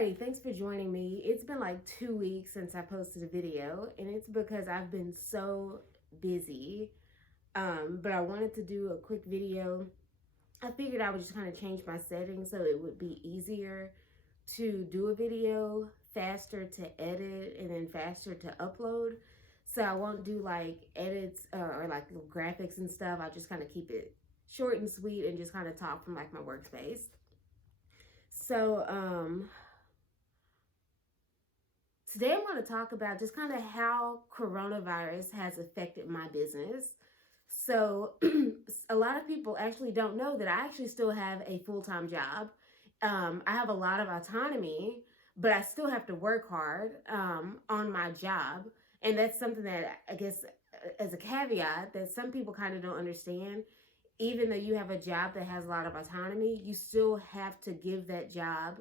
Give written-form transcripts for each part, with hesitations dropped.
Alrighty, thanks for joining me. It's been like 2 weeks since I posted a video, and it's because I've been so busy. But I wanted to do a quick video. I figured I would just kind of change my settings so it would be easier to do a video, faster to edit, and then faster to upload. So I won't do like edits or like little graphics and stuff. I'll just kind of keep it short and sweet and just kind of talk from like my workspace. So, today I'm going to talk about just kind of how coronavirus has affected my business. So a lot of people actually don't know that I actually still have a full-time job. I have a lot of autonomy, but I still have to work hard on my job. And that's something that I guess as a caveat that some people kind of don't understand. Even though you have a job that has a lot of autonomy, you still have to give that job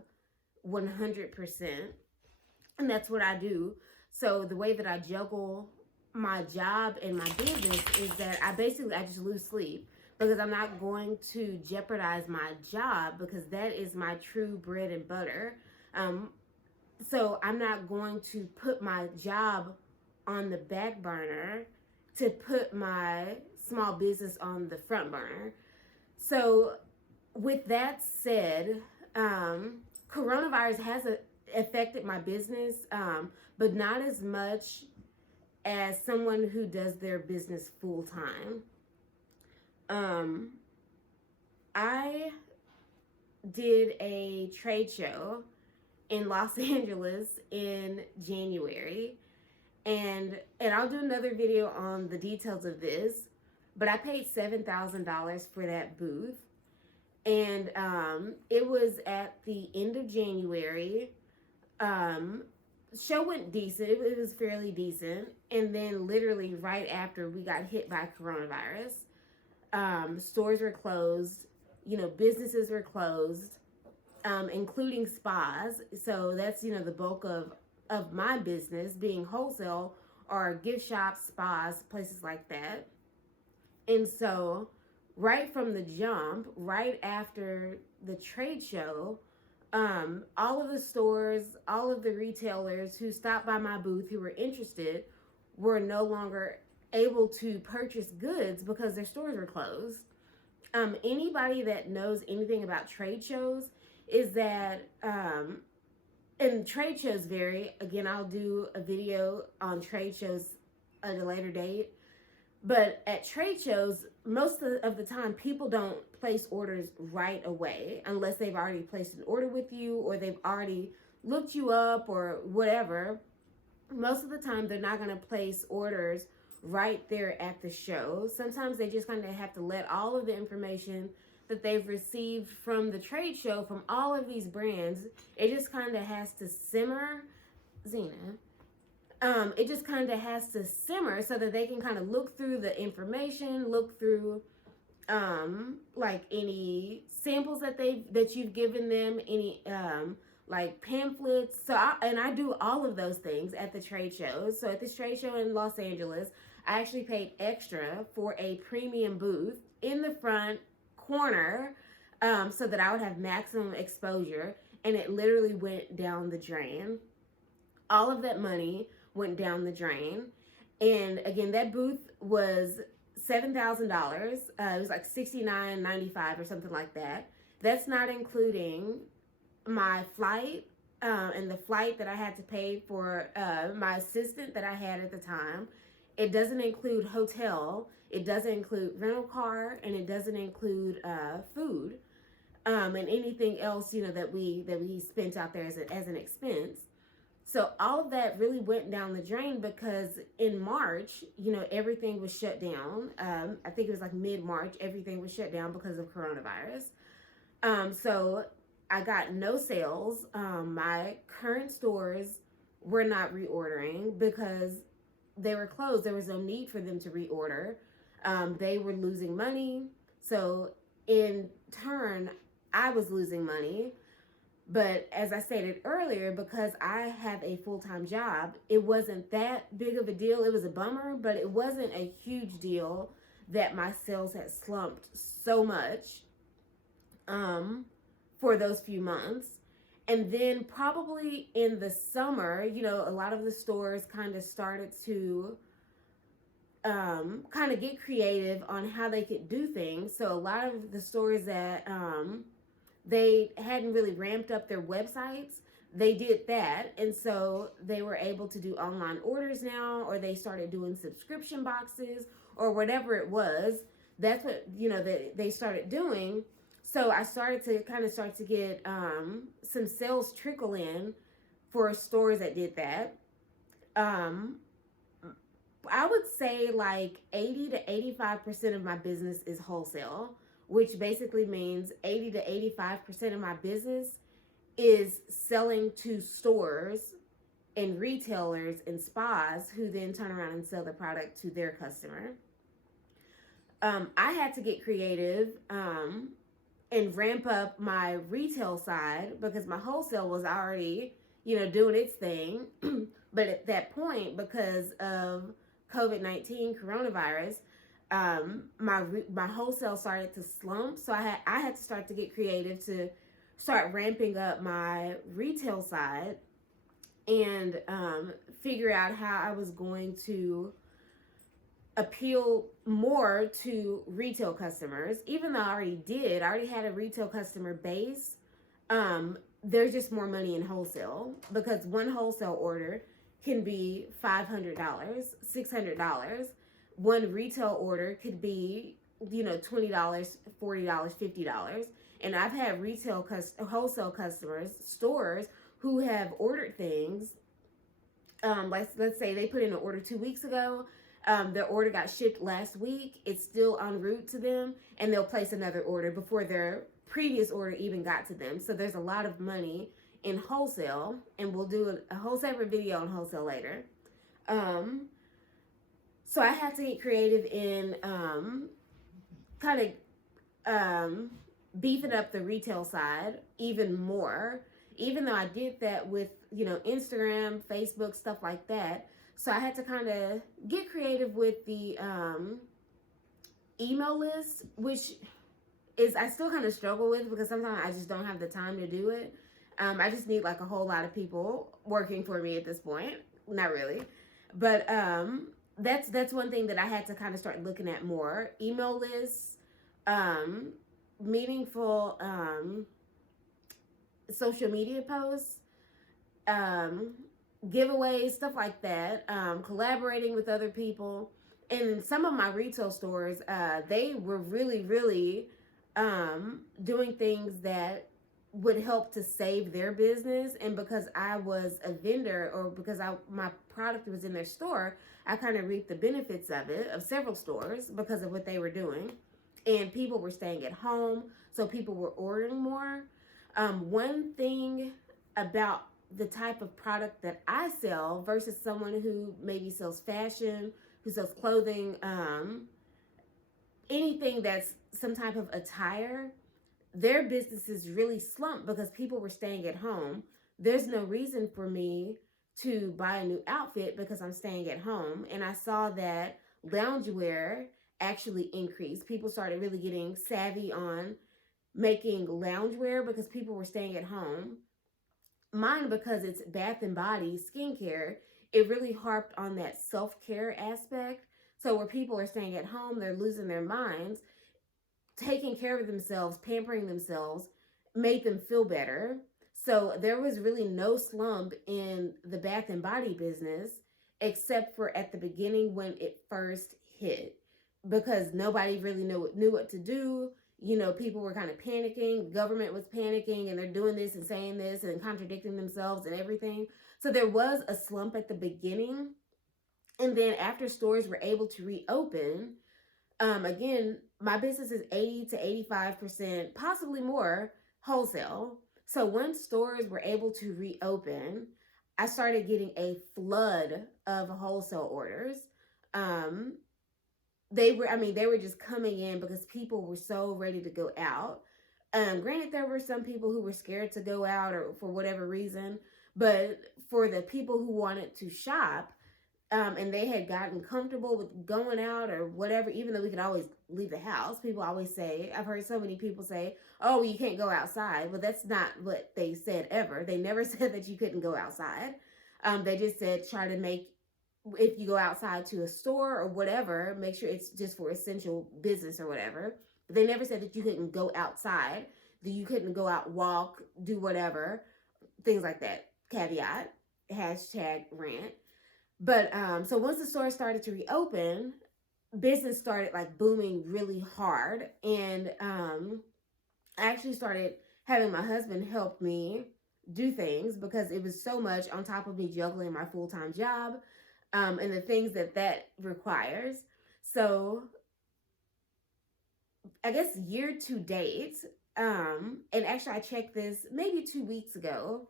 100%. And that's what I do. So the way that I juggle my job and my business is that I just lose sleep because I'm not going to jeopardize my job because that is my true bread and butter. So I'm not going to put my job on the back burner to put my small business on the front burner. So with that said, coronavirus has affected my business, but not as much as someone who does their business full time. I did a trade show in Los Angeles in January, and I'll do another video on the details of this, but I paid $7,000 for that booth, and it was at the end of January. Show went decent. It was fairly decent. And then literally right after we got hit by coronavirus, stores were closed, businesses were closed, including spas. So that's, the bulk of my business being wholesale or gift shops, spas, places like that. And so right from the jump, right after the trade show, all of the stores, all of the retailers who stopped by my booth who were interested were no longer able to purchase goods because their stores were closed. Anybody that knows anything about trade shows is that, and trade shows vary. Again, I'll do a video on trade shows at a later date. But at trade shows, most of the time, people don't place orders right away unless they've already placed an order with you or they've already looked you up or whatever. Most of the time, they're not going to place orders right there at the show. Sometimes they just kind of have to let all of the information that they've received from the trade show from all of these brands, it just kind of has to simmer. Zena. It just kind of has to simmer so that they can kind of look through the information, look through like any samples that you've given them, any like pamphlets. So I do all of those things at the trade shows. So at this trade show in Los Angeles, I actually paid extra for a premium booth in the front corner so that I would have maximum exposure, and it literally went down the drain. All of that money went down the drain. And again, that booth was $7,000. It was like $69.95 or something like that. That's not including my flight and the flight that I had to pay for my assistant that I had at the time. It doesn't include hotel. It doesn't include rental car, and it doesn't include food and anything else that we spent out there as an expense. So all of that really went down the drain because in March, everything was shut down. I think it was like mid-March, everything was shut down because of coronavirus. So I got no sales. My current stores were not reordering because they were closed. There was no need for them to reorder. They were losing money. So in turn, I was losing money. But as I stated earlier, because I have a full-time job, it wasn't that big of a deal. It was a bummer, but it wasn't a huge deal that my sales had slumped so much for those few months. And then probably in the summer, a lot of the stores kind of started to kind of get creative on how they could do things. So a lot of the stores that they hadn't really ramped up their websites, they did that. And so they were able to do online orders now, or they started doing subscription boxes or whatever it was. That's what, they started doing. So I started to get some sales trickle in for stores that did that. I would say like 80 to 85% of my business is wholesale, which basically means 80 to 85% of my business is selling to stores and retailers and spas who then turn around and sell the product to their customer. I had to get creative and ramp up my retail side because my wholesale was already, doing its thing. But at that point, because of COVID-19 coronavirus, my wholesale started to slump. So I had to start to get creative to start ramping up my retail side and figure out how I was going to appeal more to retail customers. Even though I already had a retail customer base, there's just more money in wholesale because one wholesale order can be $500, $600. One retail order could be, $20, $40, $50. And I've had wholesale customers, stores who have ordered things. Let's say they put in an order 2 weeks ago. Their order got shipped last week. It's still en route to them, and they'll place another order before their previous order even got to them. So there's a lot of money in wholesale, and we'll do a whole separate video on wholesale later. So I had to get creative in beefing up the retail side even more, even though I did that with, Instagram, Facebook, stuff like that. So I had to kind of get creative with the email list, which is I still kind of struggle with because sometimes I just don't have the time to do it. I just need like a whole lot of people working for me at this point. Not really. But that's one thing that I had to kind of start looking at more. Email lists, meaningful social media posts, giveaways, stuff like that, collaborating with other people. And some of my retail stores, they were really, really doing things that would help to save their business. And because I was a vendor, or because my product was in their store, I kind of reaped the benefits of several stores because of what they were doing. And people were staying at home, so people were ordering more. One thing about the type of product that I sell versus someone who maybe sells fashion, who sells clothing, anything that's some type of attire, their businesses really slumped because people were staying at home. There's no reason for me to buy a new outfit because I'm staying at home. And I saw that loungewear actually increased. People started really getting savvy on making loungewear because people were staying at home. Mine, because it's Bath and Body skincare, it really harped on that self-care aspect. So where people are staying at home, they're losing their minds, taking care of themselves, pampering themselves, made them feel better. So there was really no slump in the Bath and Body business, except for at the beginning when it first hit, because nobody really knew what to do. People were kind of panicking. The government was panicking, and they're doing this and saying this and contradicting themselves and everything. So there was a slump at the beginning. And then after stores were able to reopen, again, my business is 80 to 85%, possibly more, wholesale. So once stores were able to reopen, I started getting a flood of wholesale orders. They were just coming in because people were so ready to go out. Granted, there were some people who were scared to go out or for whatever reason, but for the people who wanted to shop, And they had gotten comfortable with going out or whatever, even though we could always leave the house. People always say, I've heard so many people say, oh, you can't go outside. Well, that's not what they said ever. They never said that you couldn't go outside. They just said try to make, if you go outside to a store or whatever, make sure it's just for essential business or whatever. But they never said that you couldn't go outside, that you couldn't go out, walk, do whatever, things like that. Caveat, hashtag rant. But so once the store started to reopen, business started like booming really hard. And I actually started having my husband help me do things because it was so much on top of me juggling my full-time job and the things that requires. So I guess year to date, and actually I checked this maybe 2 weeks ago.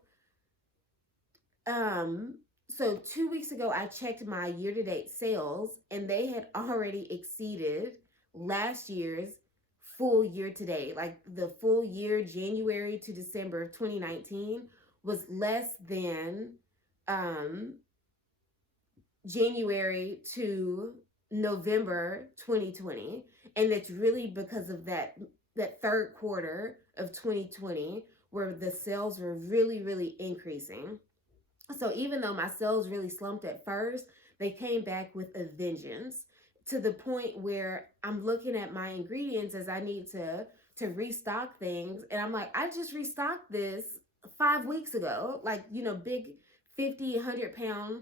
So 2 weeks ago, I checked my year-to-date sales, and they had already exceeded last year's full year-to-date. Like the full year, January to December of 2019, was less than January to November 2020, and it's really because of that third quarter of 2020 where the sales were really increasing. So even though my sales really slumped at first, they came back with a vengeance to the point where I'm looking at my ingredients as I need to restock things. And I'm like, I just restocked this 5 weeks ago, like, big 50, 100 pound,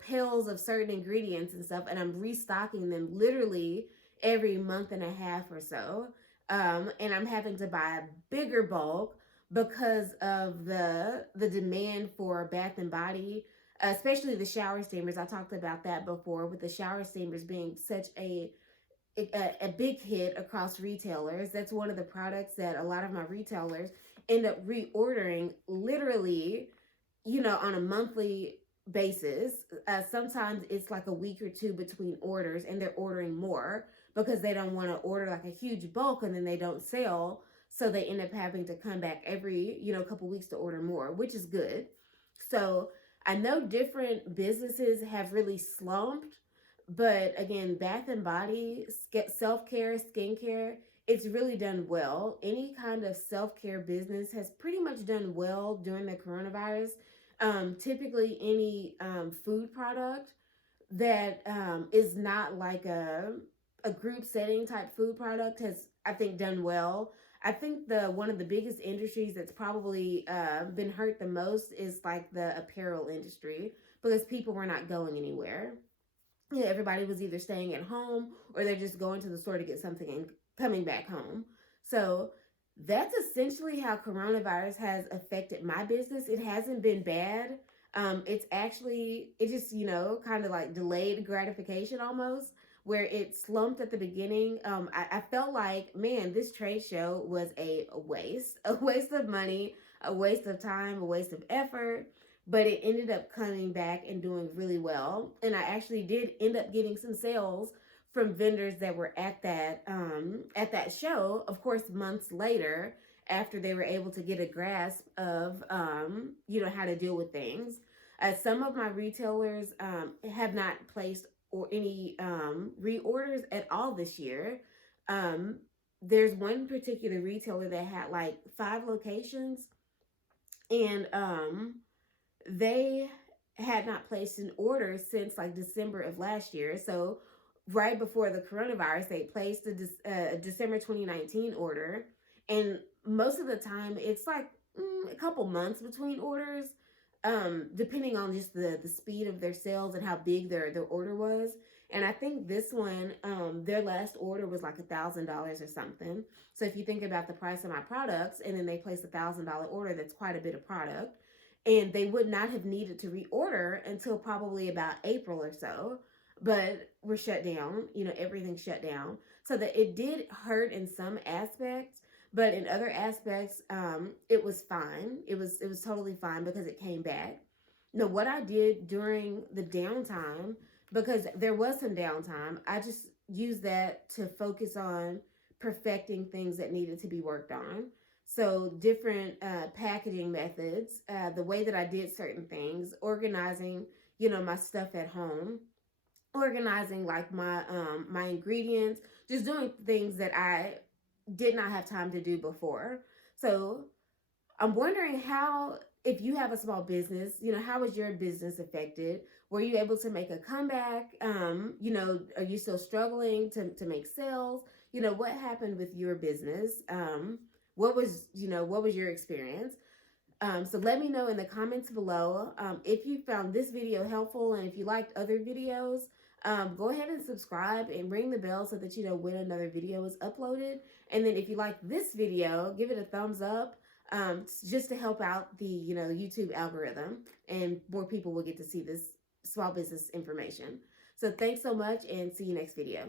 pails of certain ingredients and stuff. And I'm restocking them literally every month and a half or so. And I'm having to buy a bigger bulk because of the demand for Bath and Body, especially the shower steamers. I talked about that before, with the shower steamers being such a big hit across retailers. That's one of the products that a lot of my retailers end up reordering literally, on a monthly basis. Sometimes it's like a week or two between orders, and they're ordering more because they don't want to order like a huge bulk and then they don't sell. So they end up having to come back every, couple weeks to order more, which is good. So I know different businesses have really slumped, but again, Bath and Body, self-care, skincare, it's really done well. Any kind of self-care business has pretty much done well during the coronavirus. Typically any food product that is not like a group setting type food product has, I think, done well. I think one of the biggest industries that's probably been hurt the most is like the apparel industry, because people were not going anywhere. Everybody was either staying at home or they're just going to the store to get something and coming back home. So that's essentially how coronavirus has affected my business. It hasn't been bad. It just, kind of like delayed gratification almost, where it slumped at the beginning. I felt like, man, this trade show was a waste of money, a waste of time, a waste of effort, but it ended up coming back and doing really well. And I actually did end up getting some sales from vendors that were at that show, of course, months later, after they were able to get a grasp of, how to deal with things. Some of my retailers have not placed or any reorders at all this year. There's one particular retailer that had like 5 locations, and they had not placed an order since like December of last year. So right before the coronavirus, they placed a December 2019 order, and most of the time it's like a couple months between orders, depending on just the speed of their sales and how big their order was. And I think this one, their last order was like $1,000 or something. So if you think about the price of my products, and then they placed $1,000 order, that's quite a bit of product. And they would not have needed to reorder until probably about April or so. But we're shut down, everything's shut down. So that it did hurt in some aspects, but in other aspects, it was fine. It was totally fine because it came back. Now, what I did during the downtime, because there was some downtime, I just used that to focus on perfecting things that needed to be worked on. So different packaging methods, the way that I did certain things, organizing, my stuff at home, organizing like my ingredients, just doing things that I did not have time to do before. So I'm wondering how, if you have a small business, how was your business affected? Were you able to make a comeback? Are you still struggling to make sales? What happened with your business? What was your experience? So let me know in the comments below. If you found this video helpful, and if you liked other videos, go ahead and subscribe and ring the bell so that you know when another video is uploaded. And then if you like this video, give it a thumbs up, just to help out the YouTube algorithm, and more people will get to see this small business information. So thanks so much, and see you next video.